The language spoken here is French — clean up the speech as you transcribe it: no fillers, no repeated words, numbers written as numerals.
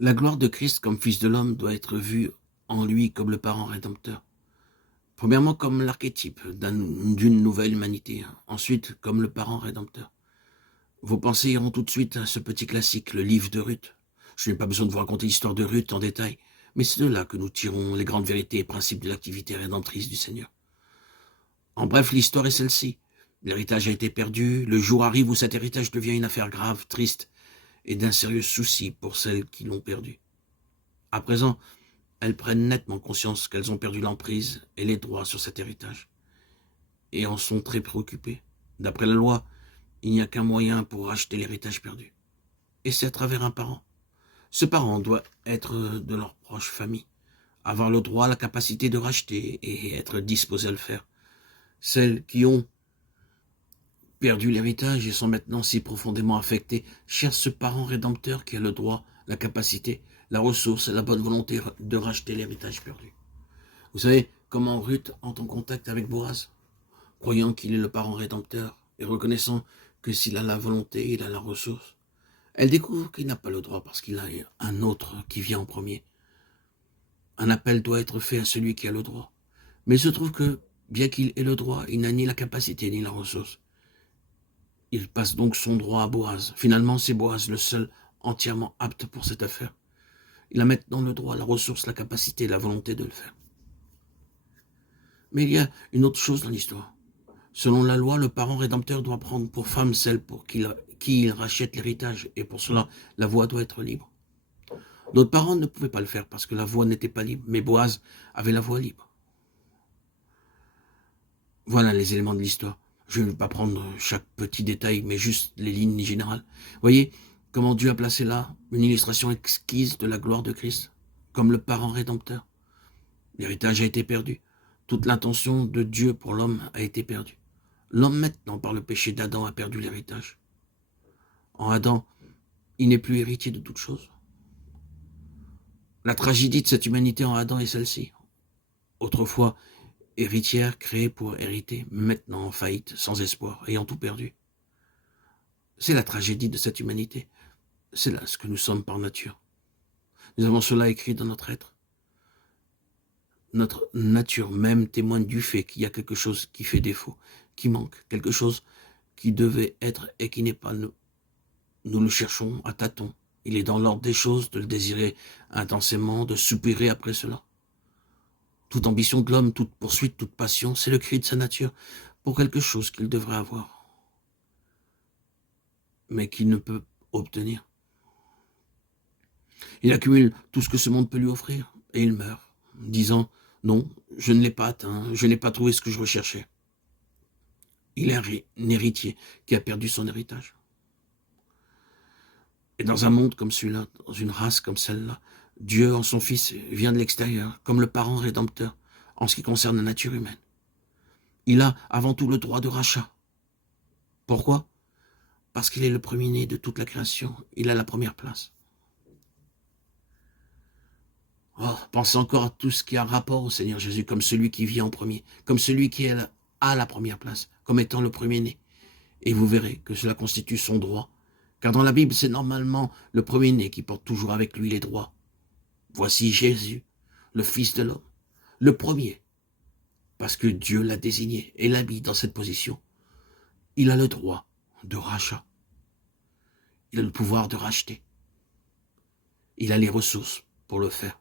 La gloire de Christ comme Fils de l'homme doit être vue en lui comme le parent rédempteur. Premièrement, comme l'archétype d'une nouvelle humanité. Ensuite, comme le parent rédempteur. Vos pensées iront tout de suite à ce petit classique, le livre de Ruth. Je n'ai pas besoin de vous raconter l'histoire de Ruth en détail, mais c'est de là que nous tirons les grandes vérités et principes de l'activité rédemptrice du Seigneur. En bref, l'histoire est celle-ci. L'héritage a été perdu, le jour arrive où cet héritage devient une affaire grave, triste, et d'un sérieux souci pour celles qui l'ont perdu. À présent, elles prennent nettement conscience qu'elles ont perdu l'emprise et les droits sur cet héritage, et en sont très préoccupées. D'après la loi, il n'y a qu'un moyen pour racheter l'héritage perdu, et c'est à travers un parent. Ce parent doit être de leur proche famille, avoir le droit, la capacité de racheter et être disposé à le faire. Celles qui ont perdu l'héritage et sont maintenant si profondément affectées cherchent ce parent rédempteur qui a le droit, la capacité, la ressource et la bonne volonté de racheter l'héritage perdu. Vous savez comment Ruth entre en contact avec Boaz, croyant qu'il est le parent rédempteur et reconnaissant que s'il a la volonté, il a la ressource. Elle découvre qu'il n'a pas le droit parce qu'il a un autre qui vient en premier. Un appel doit être fait à celui qui a le droit. Mais il se trouve que, bien qu'il ait le droit, il n'a ni la capacité ni la ressource. Il passe donc son droit à Boaz. Finalement, c'est Boaz le seul entièrement apte pour cette affaire. Il a maintenant le droit, la ressource, la capacité, la volonté de le faire. Mais il y a une autre chose dans l'histoire. Selon la loi, le parent rédempteur doit prendre pour femme celle pour qui il rachète l'héritage, et pour cela, la voie doit être libre. D'autres parents ne pouvaient pas le faire parce que la voie n'était pas libre, mais Boaz avait la voie libre. Voilà les éléments de l'histoire. Je ne vais pas prendre chaque petit détail, mais juste les lignes générales. Voyez comment Dieu a placé là une illustration exquise de la gloire de Christ, comme le parent rédempteur. L'héritage a été perdu. Toute l'intention de Dieu pour l'homme a été perdue. L'homme maintenant, par le péché d'Adam, a perdu l'héritage. En Adam, il n'est plus héritier de toute chose. La tragédie de cette humanité en Adam est celle-ci. Autrefois, héritière créée pour hériter, maintenant en faillite, sans espoir, ayant tout perdu. C'est la tragédie de cette humanité. C'est là ce que nous sommes par nature. Nous avons cela écrit dans notre être. Notre nature même témoigne du fait qu'il y a quelque chose qui fait défaut, qui manque, quelque chose qui devait être et qui n'est pas. Nous le cherchons à tâtons. Il est dans l'ordre des choses de le désirer intensément, de soupirer après cela. Toute ambition de l'homme, toute poursuite, toute passion, c'est le cri de sa nature pour quelque chose qu'il devrait avoir, mais qu'il ne peut obtenir. Il accumule tout ce que ce monde peut lui offrir, et il meurt, disant « Non, je ne l'ai pas atteint, je n'ai pas trouvé ce que je recherchais. » Il est un héritier qui a perdu son héritage. Et dans un monde comme celui-là, dans une race comme celle-là, Dieu, en son Fils, vient de l'extérieur, comme le parent rédempteur, en ce qui concerne la nature humaine. Il a avant tout le droit de rachat. Pourquoi ? Parce qu'il est le premier-né de toute la création. Il a la première place. Oh, pensez encore à tout ce qui a rapport au Seigneur Jésus, comme celui qui vient en premier, comme celui qui a la première place, comme étant le premier-né. Et vous verrez que cela constitue son droit. Car dans la Bible, c'est normalement le premier-né qui porte toujours avec lui les droits. Voici Jésus, le Fils de l'homme, le premier, parce que Dieu l'a désigné et l'a mis dans cette position. Il a le droit de rachat. Il a le pouvoir de racheter. Il a les ressources pour le faire.